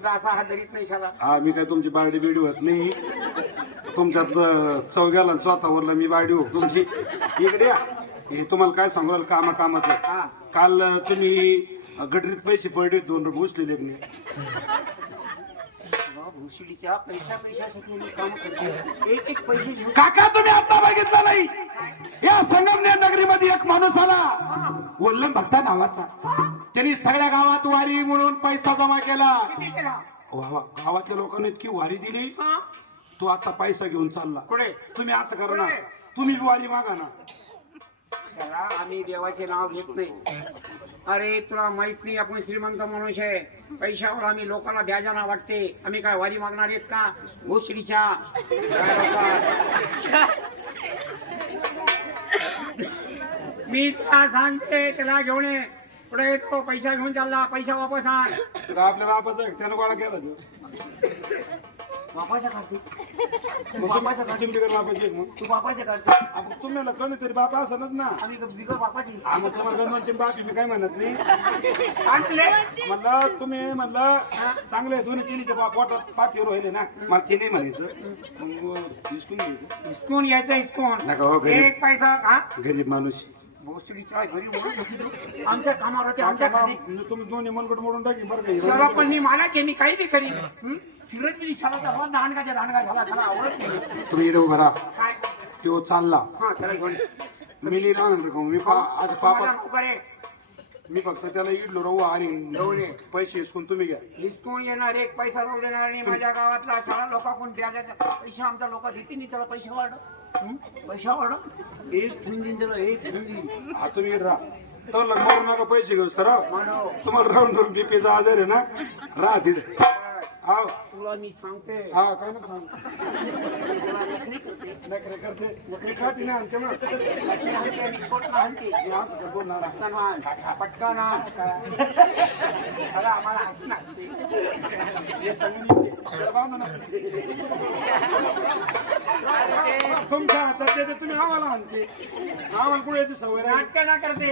सुद्धा असा हात धरीत नाही शाला. हा मी काय तुमची बारडी बिडी होत नाही. चव गेला स्वतःवरला मी बारडी हो तुमची. इकडे या. हे तुम्हाला काय सांगू राहिलं कामा कामाचं हा. काल तुम्ही गटरीत पैसे पडले दोन रुपये उचलेले की नाही बाबा, भुसडीच्या पैसा पैशासाठी मी काम करते. एक एक पैसे घेऊन काका तुम्ही आता बघितलं नाही. या संगमनेर नगरीमध्ये एक माणूस आला. वल्लम भक्ता नावाचा. त्यांनी सगळ्या गावात वारी म्हणून पैसा जमा केला. किती केला? वा वा, गावातल्या लोकांनी इतकी वारी दिली. हा? तो आता पैसा घेऊन चालला. कुठे? तुम्ही असं करा ना. कुठे? तुम्ही वारी मागा ना. त्याला आम्ही देवाचे नाव घेत नाही. अरे तुला माहीत नाही आपण श्रीमंत माणूस आहे. पैशावर आम्ही लोकांना ब्याजाना वाटते. आम्ही काय वारी मागणार आहेत का? भोसडीच्या मी तुला सांगते त्याला घेऊन ये. पुढे तो पैसा घेऊन चालला पैसा वापस आण. तर आपल्या बापाचं त्यानं गोळा केला काढते तू मग काढते तुमच्याकडे बापाचे तू वापाचा काढते आपण तुम्हाला कोणीतरी बापा असनच ना. आम्ही बिगर वापाची आम्ही तुम्हाला गणवंती बापी मी काय म्हणत नाही. आणले म्हणलं तुम्ही म्हणलं चांगले दोन्ही तिन्हीचे बाप पोटात पाठीवर राहिले ना. मला ते नाही म्हणायचं. मग हिसकून घ्यायचं. हिसकून यायचं हिसकून. हो. एक पैसा हा? गरीब माणूस. आमच्या कामावर आमच्या तुम्ही दोन्ही मनगट मोडून टाकी बरं? पण मी मला की मी काही बी करी हं? गेली शालाचा रोज दांडगाच्या दांडगा झाला त्याला आवडत नाही. तुम्ही इकडे उभा राहा. काय? तो चालला. हा त्याला घेऊन मी ना मी पा आज पापा मी फक्त त्याला इडलो राहू आणि ये. पैसे हिसकून तुम्ही घ्या. हिसकून येणार एक पैसा राहू देणार आणि माझ्या गावातला शाळा लोकांकडून द्यायचा पैसे आमच्या लोक देते नाही त्याला पैसे वाढ पैसा वाढ एक ठेवून त्याला एक ठेवून हा तुम्ही राहा. तर मारू नका पैसे घेऊस करा मानव तुम्हाला राहून बीपीचा आजार आहे ना? राहा तिथे. हा तुला मी सांगते हा काय ना सांग नखरे करते नखरे खाती ना आणते ना लक्ष्मी हाणते आणि सोटणं हाणते. मी आज का बोलणार आहे? पटकन आण, पटकन आण. चला, आम्हाला. हे त्याला बांधा ना. तुमच्या हातात देते तुम्ही आम्हाला आणते आम्हाला कुठे सवय नाटकं ना करते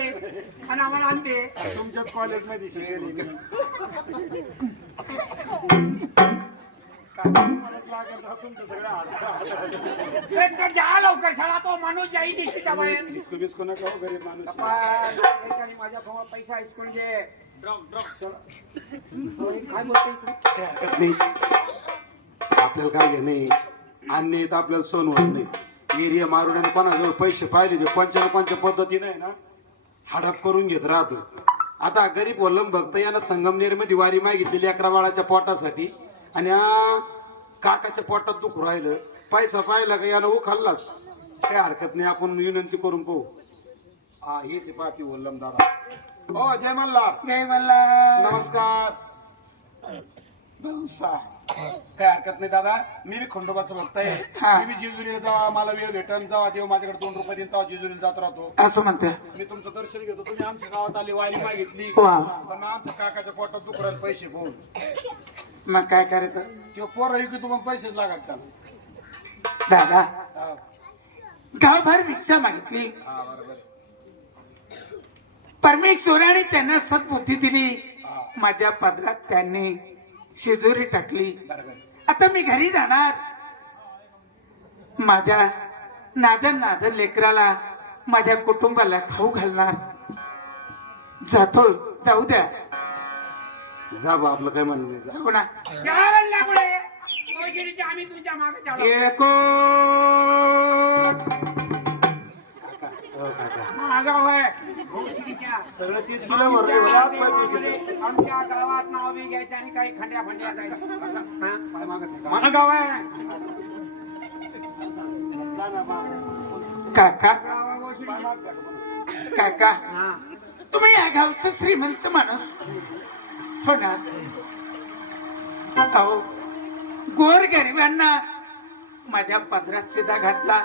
आणि आम्हाला आणते तुमच्या कॉलेजमध्ये शिकलेली जा लवकर शाळा तो माणूस जाई बाहेर बिस्को नका हो गरीब माणूस आणि माझ्यासमोर पैसा हिसकून घे काय बोलते नाही आपल्याला काय घे नाही. अन्य तर आपल्याला सण होत नाही. एरिया मारुड्याने कोणाजवळ पैसे पाहिले ते कोणच्या ना कोणत्या पद्धतीने आहे ना हडप करून घेत राहतो. आता गरीब वल्लम भक्त यानं संगमनेरमध्ये वारी मागितलेली अकरा बाळाच्या पोटासाठी. आणि काकाच्या पोटात दुख राहिलं. पैसा पाहिला का यानं उखाल्लाच काय हरकत नाही आपण विनंती करून पाहू. हा हेच आहे पाहती वल्लम दादा. हो जय मल्हार. जय मल्हार. नमस्कार. काय हरकत नाही दादा मी बी खंडोबाचं भक्त आहे हा. मी बी जेजुरीला जावा मला वेळ भेटन. जावा देव माझ्याकडे दोन रुपये देईन तेव्हा जेजुरीला जात राहतो. असं म्हणते. मी तुमचं दर्शन घेतो. तुम्ही आमच्या गावात आले वारी मागितली. पण आमच्या काकाच्या पोटात दुखरायला पैसे भाऊ मग काय करायचं? किंवा पोरं की तुम्हाला पैसेच लागत त्याला दादा हा. गावभर भिक्षा मागितली. हा, बरोबर. परमेश्वराने त्यांना सद्बुद्धी दिली. हा. माझ्या पदरात त्यांनी शिजोरी टाकली. बरोबर. आता मी घरी जाणार. माझ्या नादन नादन लेकराला माझ्या कुटुंबाला खाऊ घालणार. जातो जाऊ द्या. जा बा आपलं काय म्हणणं नाही जा. जाऊ ना आम्ही तुमच्या मागे हो, काका. माझा होय. भोसडीच्या. सगळं तीच किलो भरले बघा, पाय गावामध्ये आमच्या गावात नाव बी घ्यायचं आणि काही खंड्या जायचं. मागत नाही? माझं गाव आहे? काका. तुम्ही या गावचं श्रीमंत माणूस. हो ना. अहो गोर गरिबांना माझ्या पदरात सिधा घातला.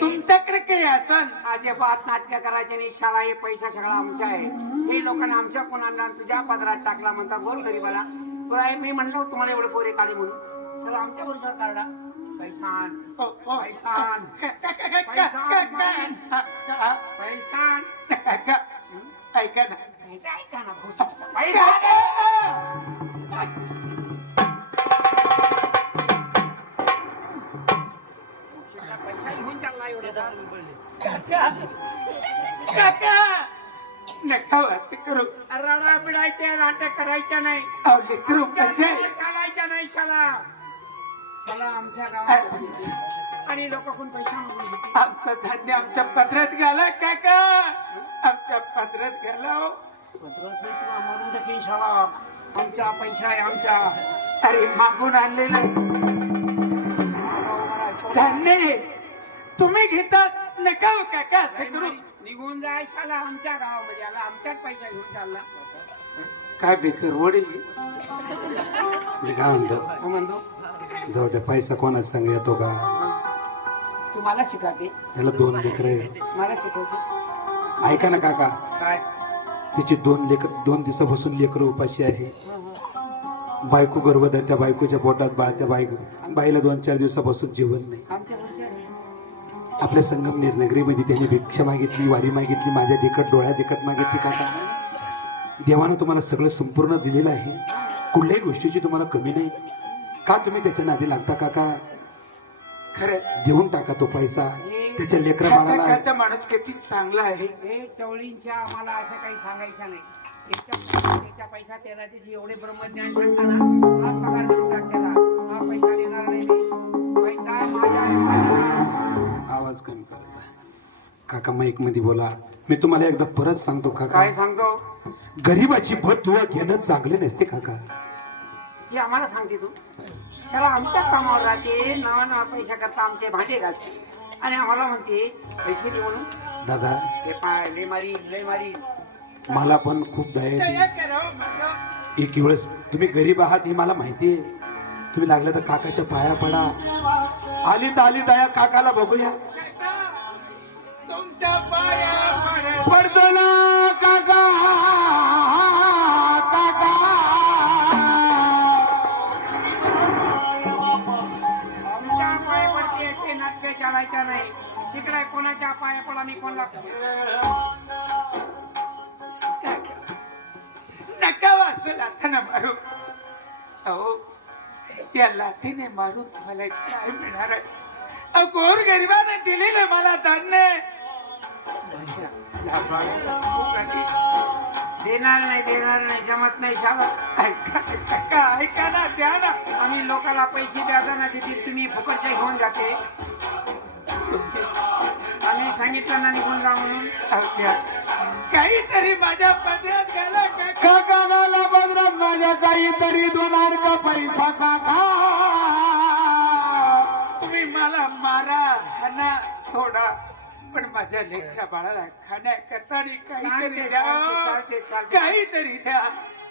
तुमच्याकडे काही असल अजिबात नाटक करायचे नाही शाळा हे पैसा सगळा आमचा आहे. हे लोकांना आमच्या कोणाला तुझ्या पदरात टाकला म्हणतात गोर गरीबाला. तुला हे मी म्हणलो तुम्हाला एवढे पोरे काढे म्हणून. चला आमच्या बरोबर काढा. पैसान. पैसान. पैसान ऐका ना. ऐका ना. पैसा पैसा घेऊन चालला आणि लोकांकडून पैसा आमचं धान्य आमच्या पत्रात घाला काका आमच्या पत्रात घाला पत्रात मारून टाकेन आमचा पैसा आहे आमचा. अरे मागून आणलेलं. धान्य. तुम्ही घेतात नका हो काका असं करू? निघून जाय शाला आमच्या गावामध्ये. आला आमच्याच पैसा घेऊन चालला. काय बेकर वडील मी काय म्हणतो? हो म्हणतो? जाऊ द्या पैसा कोणाच सांग येतो का? तुम्हाला शिकाते त्याला दोन लेकरं मला शिकवते. ऐका ना काका. काय? तिची दोन लेकर दोन दिवसापासून लेकरं उपाशी आहे. बायको गर्भवती त्या बायकोच्या पोटात बाळ त्या बायको बाईला दोन चार दिवसापासून जीवन नाही. आपल्या संगमनेर नगरीमध्ये त्याने भिक्षा मागितली वारी मागितली माझ्या देखत डोळ्या देखत मागितली काका. देवानं तुम्हाला सगळं संपूर्ण दिलेलं आहे. कुठल्याही गोष्टीची तुम्हाला कमी नाही. का तुम्ही त्याच्या नादी लागता काका? खरं देऊन टाका तो पैसा. त्याच्या लेकरा बाळाला खाता माणूस किती चांगला आहे. हे टवळींच्या आम्हाला असं काही सांगायचं नाही. त्याच्या त्याच्या पैसा त्याला त्याची एवढे ब्रह्मज्ञान सांगताना हा पगार देऊन टाक त्याला. हा पैसा देणार नाही मी. पैसा माझा आहे, माझा. आवाज कमी करता काका माईकमध्ये बोला. मी तुम्हाला एकदा परत सांगतो काका. काय सांगतो? गरीबाची बदुवा घेणं चांगले नसते काका. हे आम्हाला सांगते तू. त्याला आमच्या कामावर राहते. नवा नवा पैसा करता आमचे भांडे घालते. आणि आम्हाला म्हणते पैसे दे म्हणून. दादा. हे पाय लय मारी लय मारी. मला पण खूप दया येते. एक वेळेस तुम्ही गरीब आहात हे मला माहिती आहे. तुम्ही लागलं तर काकाच्या पाया पडा. आली तर आली दया काकाला बघूया. तुमच्या पाया पडतो ना! कोणाच्या पाया पडा मी कोणला काका, नका वाचलं मारू. अहो त्या लाथीने मारून तुम्हाला काय मिळणार आहे? अहो, गोर गरिबाने दिलेलं मला धान्य. देणार नाही देणार नाही जमत नाही शाला ऐका ऐका ना द्या ना. आम्ही लोकांना पैसे द्या ना किती तुम्ही फुकटचे घेऊन जाते. सांगितलं. काहीतरी माझ्या पदरात घाला काका. काका मला बदरात माझ्या काहीतरी दोन का पैसा काका. तुम्ही मला मारा हाना थोडा. पण माझ्या लेकरा बाळाला खाण्याकरता काहीतरी द्या. काहीतरी द्या.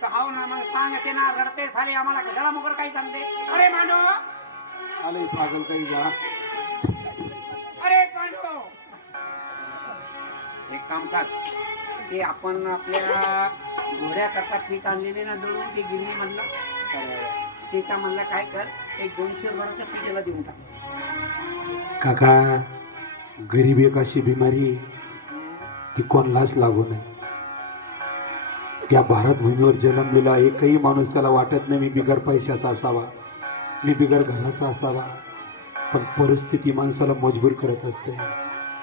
हाव ना मग सांग ते ना रडते सारे आम्हाला कशाला मोकर काही सांगते अरे मानो आले पागल काही जा. अरे पांडव एक काम कर. ते आपण आपल्या घोड्याकरता पीठ आणलेले ना दळून ते गिरणी म्हणलं त्याच्या म्हणलं काय कर एक दोनशे रुपयाचं पीठाला देऊन टाक. काका गरीब एक अशी बिमारी ती कोणालाच लागू नये. या भारत भूमीवर जन्मलेला एकही माणूस त्याला वाटत नाही मी बिगर पैशाचा असावा मी बिगर घराचा असावा पण परिस्थिती माणसाला मजबूर करत असते.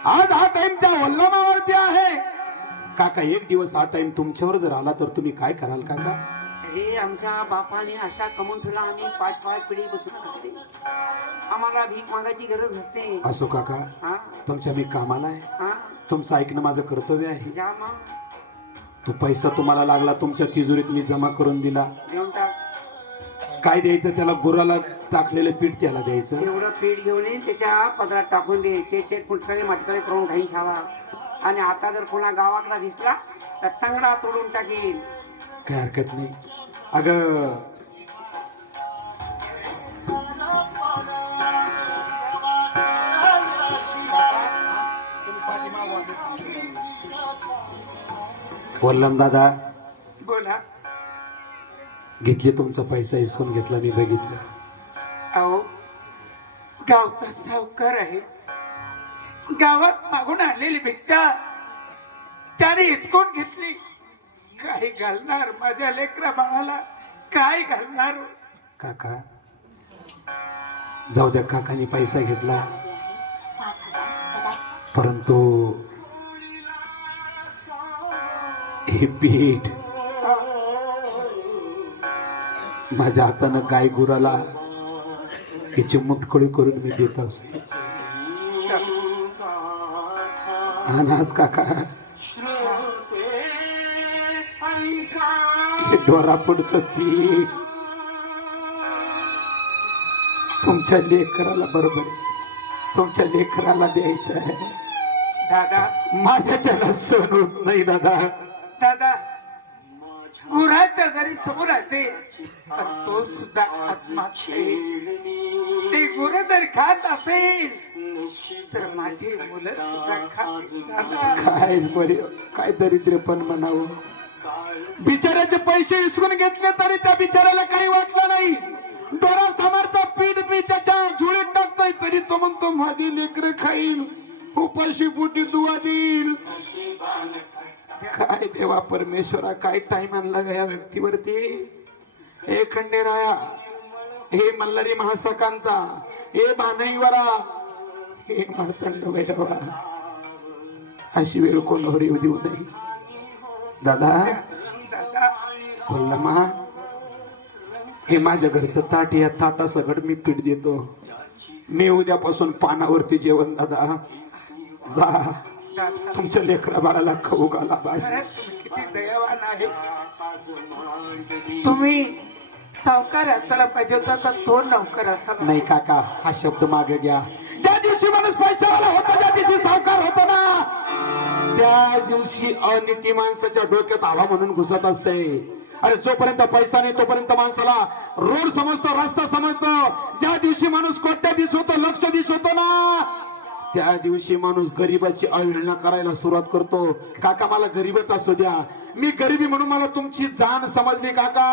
आज हा टाइम त्या वल्लमावरती आहे. काका एक दिवस हा टाइम तुमच्यावर जर आला तर तुम्ही काय कराल काका? हे आमच्या बापाने अशा कमवून ठेवला आम्ही पाच पाच पिढी बसून खाते. आम्हाला भीक मागायची गरज नसते. असो काका. हा? तुमच्या मी कामाला आहे. हा? तुमचं ऐकणं माझं कर्तव्य आहे. जा मग. तो पैसा तुम्हाला लागला तुमच्या तिजोरीत मी जमा करून दिला. टाक. काय द्यायचं त्याला? गुराला टाकलेलं पीठ त्याला द्यायचं? एवढं पीठ घेऊन येईन त्याच्या पदरात टाकून दे. ते चेक फुटकडे मटकडे करून खाईन शाळा. आणि आता जर कोणा गावाकडा दिसला तर तंगडा तोडून टाकीन. काय हरकत नाही. अगं वल्लम दादा बोला. घेतले तुमचा पैसा हिसकून घेतला मी बघितलं. अहो गावचा सावकार आहे. गावात मागून आणलेली भिक्षा. त्याने हिसकून घेतली. काय घालणार माझ्या लेकरा बाळाला? काय घालणार? काका जाऊ द्या काकाने पैसा घेतला. परंतु हे पीठ माझ्या हातानं गाय गुराला तिची मुटकळी करून मी देत असतो. आज काका. हे डोरापुढचं पीठ. तुमच्या लेकराला बरोबर. तुमच्या लेकराला द्यायचं आहे. दादा. माझ्याच्याला सण होत नाही दादा. दादा गुराचा जरी समोर असेल पण तो सुद्धा आत्मा ते गुर जर खात असेल तर माझी मुलं सुद्धा खातील काय बरे काय म्हणावं. बिचाऱ्याचे पैसे विसरून घेतले तरी त्या बिचाऱ्याला काही वाटलं नाही. डोरा समोरचा पीठ मी त्याच्या झुळीत टाकतोय तरी तो म्हणतो माझी लेकर खाईल उपाशी पोटी दुवा देईल काय देवा परमेश्वरा काय टाइम आणला ग या व्यक्तीवरती? हे खंडेराया हे मल्हारी महासाकांता हे बानईवरा हे मार्तंड वैरवा अशी वेळ कोणावर येऊ देऊ नये. दादा दादा मा हे माझ्या घरचं ताट या ताटा सगळं मी पीठ देतो. मी उद्यापासून पानावरती जेवण दादा. जा. तुमच्या लेकरा बाळाला खाऊ घाला बस. तुम्ही सावकार असायला पाहिजे होता तर तो नौकर असायला नाही काका हा शब्द मागे घ्या. दिवशी माणूस पैशावाला होता ज्या दिवशी सावकार होता ना त्या दिवशी अनिती माणसाच्या डोक्यात हवा म्हणून घुसत असते. अरे जोपर्यंत पैसा नाही तोपर्यंत माणसाला रोड समजतो रस्ता समजतो. ज्या दिवशी माणूस कोट्याधीश होतो लक्ष दिस होतो ना त्या दिवशी माणूस गरीबाची अवहेलना करायला सुरुवात करतो. काका मला गरीबच असू द्या. मी गरिबी म्हणून मला तुमची जाण समजली काका.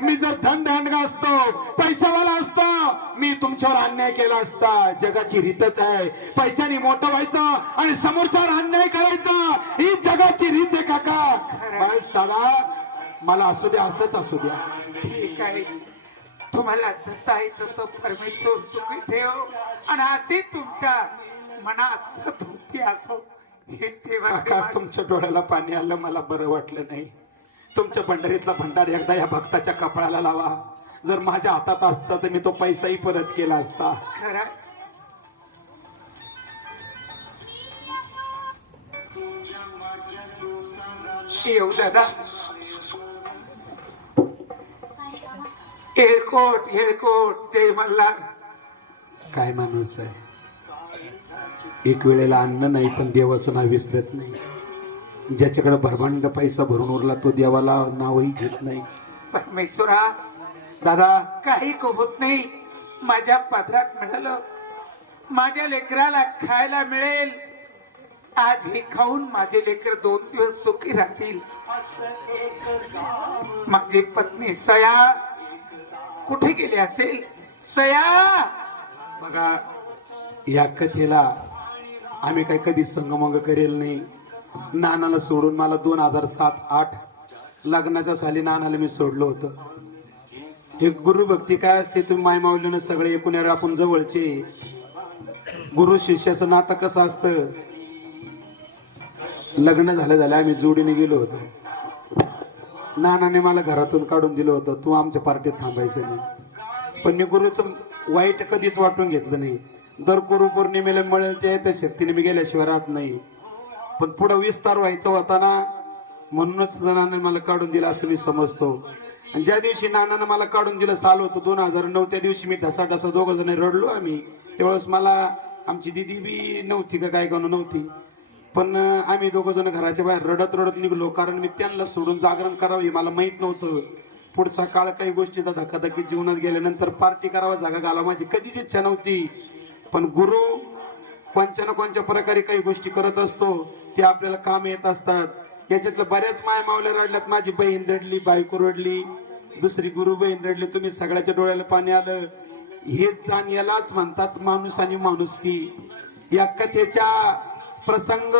मी जर धन धांडगा असतो पैशावाला असतो मी तुमच्यावर अन्याय केला असता. जगाची रीतच आहे. पैशाने मोठं व्हायचं आणि समोरच्यावर अन्याय करायचा. ही जगाची रीत आहे काका. बस दादा मला असू द्या असंच असू द्या. ठीक आहे. तुम्हाला जसं आहे तसं परमेश्वर सुखी ठेव. आणि असे तुमच्या असो हे काका तुमच्या डोळ्याला पाणी आलं मला बरं वाटलं नाही. तुमच्या भंडारीतला भंडार एकदा या भक्ताच्या कपाळाला लावा. जर माझ्या हातात असता तर मी तो पैसाही परत केला असता. खरा? शिव दादा. येळकोट येळकोट ते मल्हार. काय माणूस आहे? एक वेळेला अन्न नाही पण देवाचं नाव विसरत नाही. ज्याच्याकडे भरभांड पैसा भरून उरला तो देवाला नावही घेत नाही. परमेश्वरा दादा काही होत नाही. माझ्या पदरात मिळालं. माझ्या लेकराला खायला मिळेल. आज हे खाऊन माझे लेकर दोन दिवस सुखी राहतील. माझी पत्नी सया कुठे गेली असेल? सया! बघा या कथेला आम्ही काही कधी संगमंग करेल नाही. नानाला सोडून मला दोन हजार सात आठ लग्नाच्या साली नानाला मी सोडलं होतं. हे गुरुभक्ती काय असते? तुम्ही माय माऊलीनं सगळे एकूण यार आपण जवळचे. गुरु शिष्याचं नातं कसं असतं? लग्न झालं झालं आम्ही जोडीने गेलो होतो. नानाने मला घरातून काढून दिलं होतं. तू आमच्या पार्टीत थांबायचं नाही. पण मी गुरुचं वाईट कधीच वाटून घेतलं नाही. दर गुरु पौर्णिमेला मिळेल ते त्या शक्तीने मी गेल्याशिवाय राहत नाही. पण पुढं विस्तार व्हायचा होता ना म्हणूनच नानाने मला काढून दिलं असं मी समजतो. आणि ज्या दिवशी नानानं मला काढून दिलं साल होतं दोन हजार नऊ त्या दिवशी मी ढसा ढसा दोघ जण रडलो आम्ही. त्यावेळेस मला आमची दिदी बी नव्हती का काय गाणं नव्हती. पण आम्ही दोघं जण घराच्या बाहेर रडत रडत निघलो कारण मी त्यांना सोडून जागरण करावं हे मला माहीत नव्हतं. पुढचा काळ काही गोष्टीचा धकाधकी जीवनात गेल्यानंतर पार्टी करावा जागा घाला माझी कधीच इच्छा नव्हती. पण गुरु कोणत्या ना कोणत्या प्रकारे काही गोष्टी करत असतो ते आपल्याला काम येत असतात. याच्यातलं बऱ्याच माय मावल्या रडल्यात माझी बहीण रडली बायको रडली दुसरी गुरु बहीण रडली तुम्ही सगळ्याच्या डोळ्याला पाणी आलं. हेच जाण यालाच म्हणतात माणूस आणि माणुसकी. या कथेच्या प्रसंग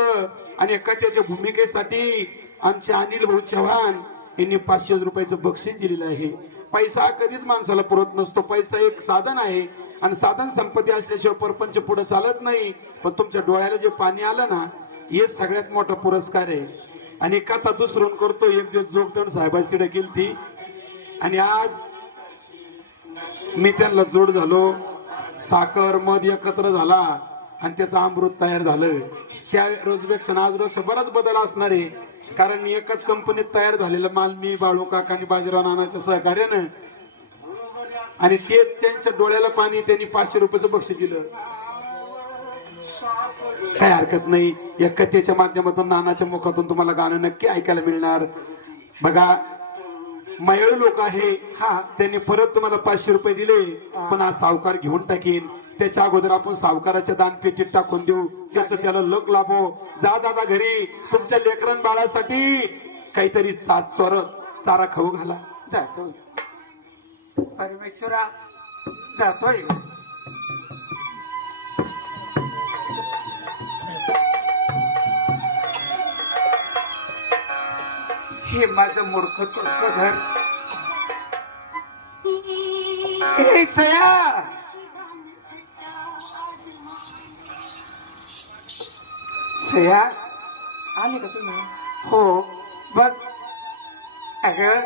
आणि या कथेच्या भूमिकेसाठी आमचे अनिल भाऊ चव्हाण यांनी पाचशे रुपयाचं बक्षीस दिलेलं आहे. पैसा कधीच माणसाला पुरत नसतो. पैसा एक साधन आहे. आणि साधन संपत्ती असल्याशिवाय परपंच पुढे चालत नाही. पण तुमच्या डोळ्याला जे पाणी आलं ना हे सगळ्यात मोठा पुरस्कार आहे. आणि कथा दुसरून करतो. एक दिवस जोगदंड साहेबांची तिथे गेली ती आणि आज मी त्यांना जोड झालो. साखर मध एकत्र झाला. आणि त्याचं अमृत तयार झालं. त्या रोजपेक्षा आज रोज बराच बदल असणार आहे. कारण मी एकाच कंपनीत तयार झालेला माल मी बाळू काका आणि बाजीराव नानाच्या सहकार्यानं आणि ते त्यांच्या डोळ्याला पाणी त्यांनी पाचशे रुपयाचं बक्षीस दिलं. काय हरकत नाही. या कथेच्या माध्यमातून नानाच्या मुखातून तुम्हाला गाणं नक्की ऐकायला मिळणार. बघा मयळ लोक आहे. हा त्यांनी परत तुम्हाला पाचशे रुपये दिले. पण आज सावकार घेऊन टाकीन. त्याच्या अगोदर आपण सावकाराच्या दान पेटीत टाकून देऊ. त्याचं त्याला लक लाभो. जा दादा घरी. तुमच्या लेकरन बाळासाठी काहीतरी सात स्वर चारा खाऊ घाला. परमेश्वरा जातोय हे. माझं मूर्ख तुर्क घर. हे सया. सया. आले का तुम्ही? हो बघ. अग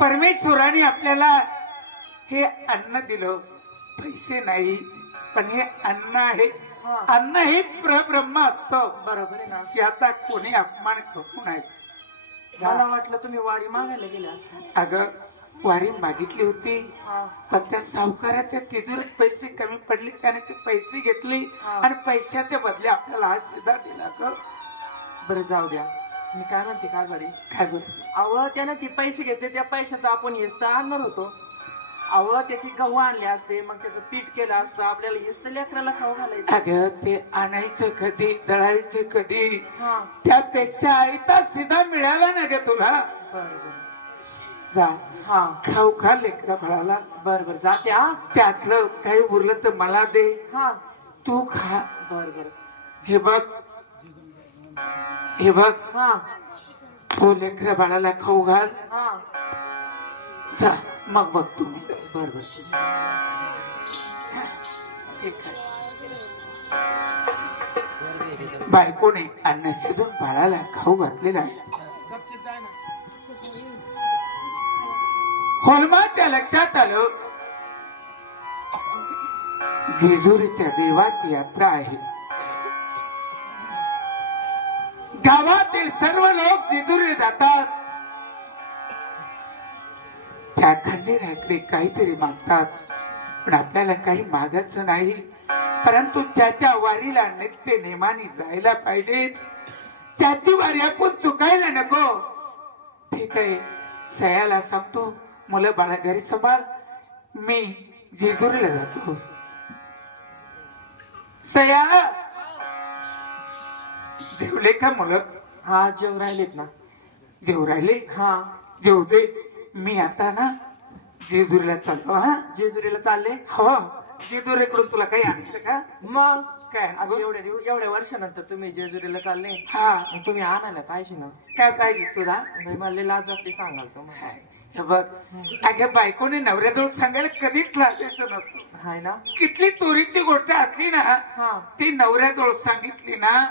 परमेश्वराने आपल्याला हे अन्न दिलं. पैसे नाही पण हे अन्न आहे. अन्न हे प्रब्रह्म असतं. बरोबर आहे ना. त्याचा कोणी अपमान करू नये. मला वाटलं तुम्ही वारी मागायला असता अग वारी मागितली होती. पण त्या सावकाराच्या तिथून पैसे कमी पडले त्याने ते पैसे घेतले. आणि पैशाच्या बदले आपल्याला हा सिधा दिला ग. बरं जाऊ द्या. मी काय म्हणते काय बरी? काय बरं? अव त्यानं ते पैसे घेतले त्या पैशाचा आपण हेच तर आणणार होतो. अव त्याची गहू आणले असते मग त्याचं पीठ केलं असतं आपल्याला हेच तर लेकराला खाऊ घालायचं. अगं ते आणायचं कधी दळायचं कधी हा. त्यापेक्षा आयता सीधा मिळाला ना ग तुला? बरं बरं जा. हा. खाऊ खा लेकरा फळाला बर बर जाते हा. त्यातलं काही उरलं तर मला दे. हा. तू खा. बर बर हे बघ. हे बघ. हा. तो लेकरा बाळाला खाऊ घाल. हा. मग बघ तुम्ही बर बर बायकोने अन्न शिजून बाळाला खाऊ घातलेला होलमाच्या लक्षात आलं. जेजुरीच्या देवाची यात्रा आहे. गावातील सर्व लोक जेजुरी जातात. त्या खंडेराकडे काहीतरी मागतात. पण आपल्याला काही मागायचं नाही. परंतु त्याच्या वारीला नित्य नेमाने जायला पाहिजे. त्याची वारी आपण चुकायला नको. ठीक आहे. सयाला सांगतो मुलं बाळा घरी सांभाळ. मी जेजुरीला जातो. सया! जेवले का मुलं? हा जेव राहिलेत ना. जेव राहिले? हा. जेव दे. मी आता ना जेजुरीला चाललो हा? जेजुरीला चालले? हो. जेजुरीकडून तुला काही आणायचं का? मग? काय आता एवढ्या एवढ्या वर्षानंतर तुम्ही जेजुरीला चालले? हा. मग तुम्ही आणायला पाहिजे ना? काय पाहिजे तुला? बाई, मला लाज वाटते सांगाल हे बघ अगं बायकोने नवऱ्याजवळ सांगायला कधीच लाजायचं नसतं. हाय ना? कितली चोरीची गोष्ट असली ना हा. ती नवऱ्याजवळ सांगितली ना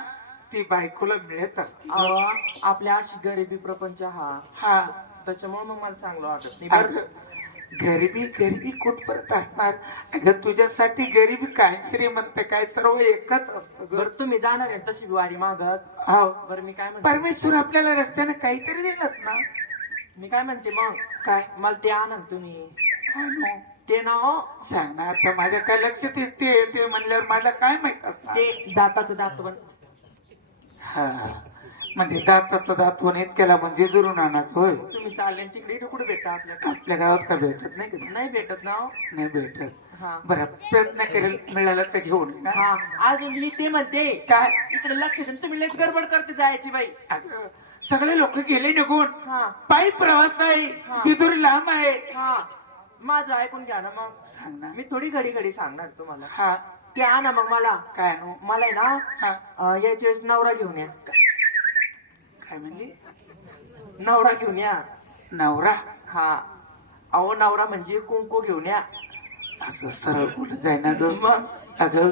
ती बायकोला मिळत असते. अहो, आपल्या अशी गरिबी प्रपंच हा. हा. त्याच्यामुळे मग मला चांगलं वाटत नाही. बरं. गरिबी गरिबी कुठपर्यंत असणार? अगं तुझ्यासाठी गरिबी काय? श्रीमंत काय? सर्व एकच असतं. बरं तुम्ही जाणार आहे तशी वारी मागत हो. बरं मी काय म्हणते? परमेश्वर आपल्याला रस्त्याने काहीतरी दिलंच ना. मी काय म्हणते मग? काय? मला ते आणा तुम्ही. काय? ते ना हो, सांग ना आता माझ्या काय लक्षात येते ते म्हणल्यावर मला काय माहीत असणार? ते दाताचं दात पण हा. म्हणजे दाताचा दात वन केला म्हणजे जुरून आणायचं होय. तुम्ही चालले आणि तिकडे इकडे कुठे भेटता आपल्याला आपल्या गावात का भेटत नाही? कधी नाही भेटत ना हो. नाही भेटत. हा. बरं प्रयत्न करेल मिळाला तर घेऊन ये ना. हा अजून मी ते म्हणते काय? इकडे लक्ष देऊन तुम्ही लयच गडबड करते जायची बाई. अगं, सगळे लोक गेले निघून. हा. पायी प्रवास आहे हा. जिथून लांब आहे. हा. माझं ऐकून घ्या ना मग. सांग ना. मी थोडी घडी घडी सांगणार तुम्हाला. हा. ते आणा मग मला. काय नो? मला आहे ना हा. अं, याच्या वेळेस नवरा घेऊन या. काय म्हणली? नवरा घेऊन या. नवरा? हा. अहो नवरा म्हणजे कुंकू घेऊन या. असं सरळ कुठं जाईना ग. मग? अगं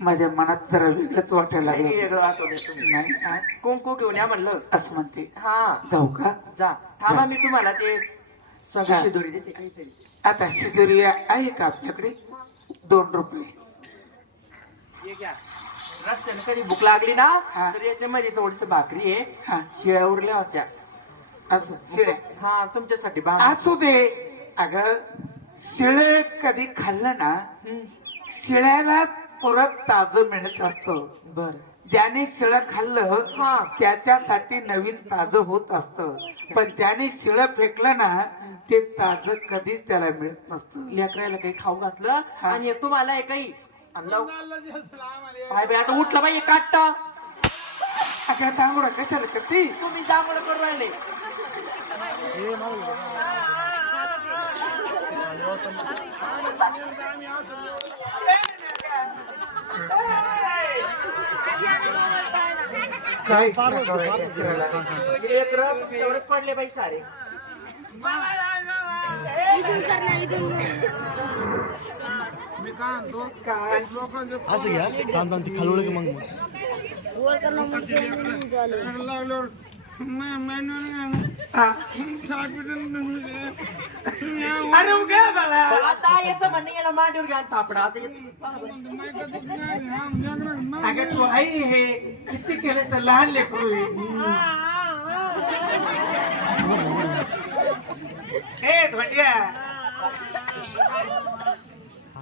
माझ्या मनात जरा वेगळंच वाटायला लागलं. वेगळं तुम्ही. नाही हा, कुंकू घेऊन या म्हणलं. असं म्हणते. हा. जाऊ का? जा. थांबा मी तुम्हाला ते. सगळी दोरी देते. काहीतरी आता शिदोरी आहे का आपल्याकडे? दोन रुपये. हे घ्या. रस्त्याने कधी भूक लागली ना हा. तर याच्यामध्ये थोडीस भाकरी आहे. हा. शिळ्या उरल्या होत्या. असं शिळे हा तुमच्यासाठी असू दे. अगं शिळे कधी खाल्लं ना शिळ्याला परत ताज मिळत असतं. बर. ज्याने शिळ खाल्लं हा. त्याच्यासाठी नवीन ताज होत असतं. पण ज्याने शिळ फेकलं ना ते ताज कधीच त्याला मिळत नसतं. लेकरायला काही खाऊ घातलं हा. आणि तुम्हाला हे काही पाय बाई, आता उठलं बाई काट अगं तांबडा कशाला करते? तुम्ही करून राहिले. काय? तेवढेच पडले बाई सारे. काय असं घ्या. कांदा ती खालवलं की मग अरे उगा बाळा. आता याचं म्हणणे गेला मांडीवर घ्या तापडा आता याचं- अगं तू आई हे किती केलं तर लहान लेकरू आहे. ए धोंड्या.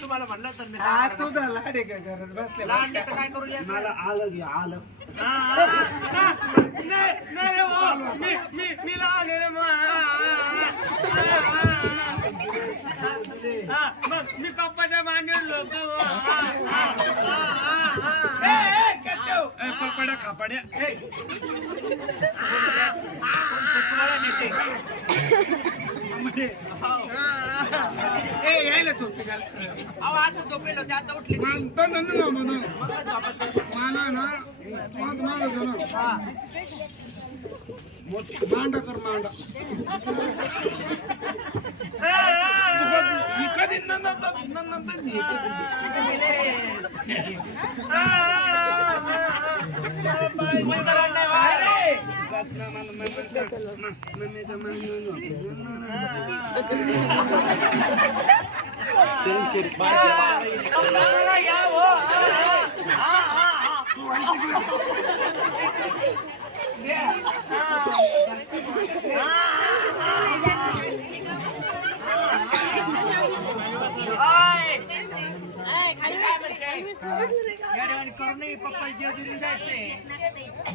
तुम्हाला म्हणलं तर मी हा तू झाला रे का घरात बसले लहान लेकरं काय करू लेकरं? मी पप्पाच्या मांडीवर लोक पप्पाड्या खापाड्या नेते. यायला झोपी घाल अहो, असं झोपेल होते, आता उठले ते. मग काय झोपायचं? मांडा कर मांडा कधी नंतर कोणतं Yeah.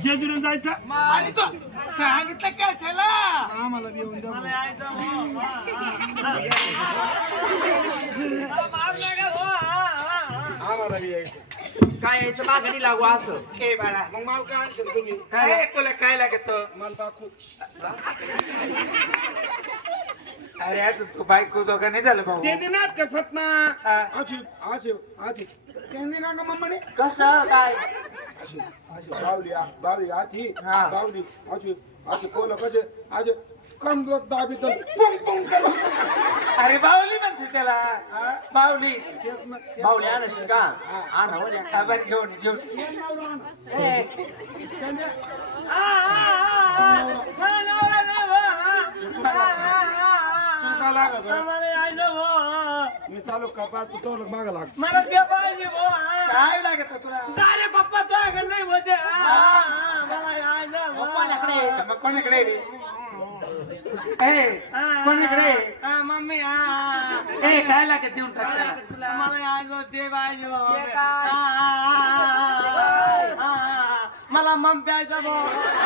जेजुरीला जायचं? आणि तो सांगितलं कशाला आम्हाला येऊन द्या. आम्हाला यायचं. काय यायचं? मागणी लागू असं. ए बाळा मग मला काय आणशील तुम्ही? काय? तुला काय लागत? मला दाखवू. अरे आता तू बायको दोघं नाही झालं भाऊ. ते देणार का फतना हा. अशी अशी आधी त्यांनी ना का मम्माने? कसं काय? अशी अशी बावली आ- बावली आधी हा. बावली. अशी अशी कोला कसे असे कमजोर दाबी तर पुंग पुंग कर. अरे बावली म्हणते त्याला. बावली. भाऊले आणायचं का? आणा हो ल्या. हा, बरं घेऊन घेऊन. ए, चुका लागत मी चालू कपा तू तो मागा लाग मला ते पाहिजे बुवा. काय लागत तुला अरे पप्पा तो का नाही होते मला यायचं बुवा. पप्पाल्याकडे मग कोणाकडे रे ए कोणाकडे हा, मम्मी हा. ए काय लागत देऊन टाक. तुला मला यायचं ते पाहिजे? हा, हा, हा, हा, हा. मला मम प्यायचं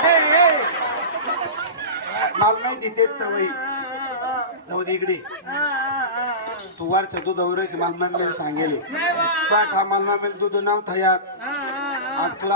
ए. मला नाही तिथे सवय जाऊ दे इकडे. तू वरच्या मला सांगेल दूध यात हा, हा. आज तुला